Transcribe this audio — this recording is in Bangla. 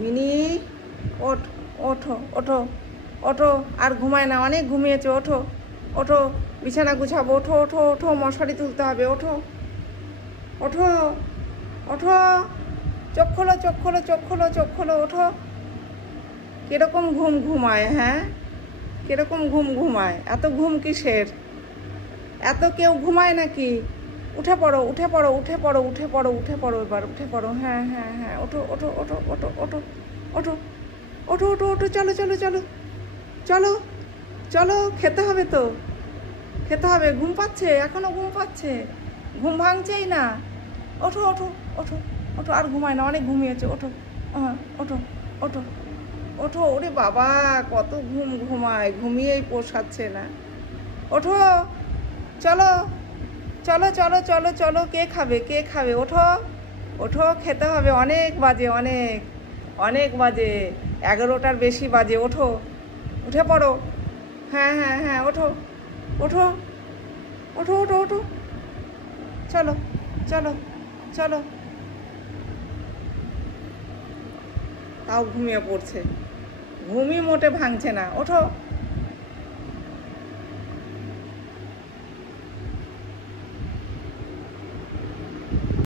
মিনি, ওঠ, ওঠো ওঠো ওঠো, আর ঘুমায় না, অনেক ঘুমিয়েছে, ওঠো ওঠো, বিছানা গুছাবো, ওঠো ওঠো ওঠো, মশারি তুলতে হবে, ওঠো ওঠো ওঠো, চোখ খোলো চোখ খোলো চোখ খোলো চোখ খোলো, ওঠো। কিরকম ঘুম ঘুমায়, হ্যাঁ, কিরকম ঘুম ঘুমায়, এত ঘুম কিসের? এত কেউ ঘুমায় নাকি? উঠে পড়ো উঠে পড়ো উঠে পড়ো উঠে পড়ো উঠে পড়ো, এবার উঠে পড়ো, হ্যাঁ হ্যাঁ হ্যাঁ, ওঠো ওঠো ওঠো ওঠো ওঠো ওঠো ওঠো ওঠো ওঠো, চলো চলো চলো চলো চলো, খেতে হবে তো, খেতে হবে, ঘুম পাচ্ছে, এখনো ঘুম পাচ্ছে, ঘুম ভাঙছেই না, ওঠো ওঠো ওঠো ওঠো, আর ঘুমায় না, অনেক ঘুমিয়েছে, ওঠো, হ্যাঁ ওঠো ওঠো ওঠো, ওরে বাবা কত ঘুম ঘুমায়, ঘুমিয়েই পোষাচ্ছে না, ওঠো, চলো চলো চলো চলো চলো, কে খাবে কে খাবে, ওঠো ওঠো, খেতে হবে, অনেক বাজে, অনেক অনেক বাজে, 11টার বেশি বাজে, ওঠো, উঠে পড়ো, হ্যাঁ হ্যাঁ হ্যাঁ, ওঠো ওঠো ওঠো ওঠো ওঠো, চলো চলো চলো, তাও ঘুমিয়ে পড়ছে, ঘুমই মোটে ভাঙছে না, ওঠো।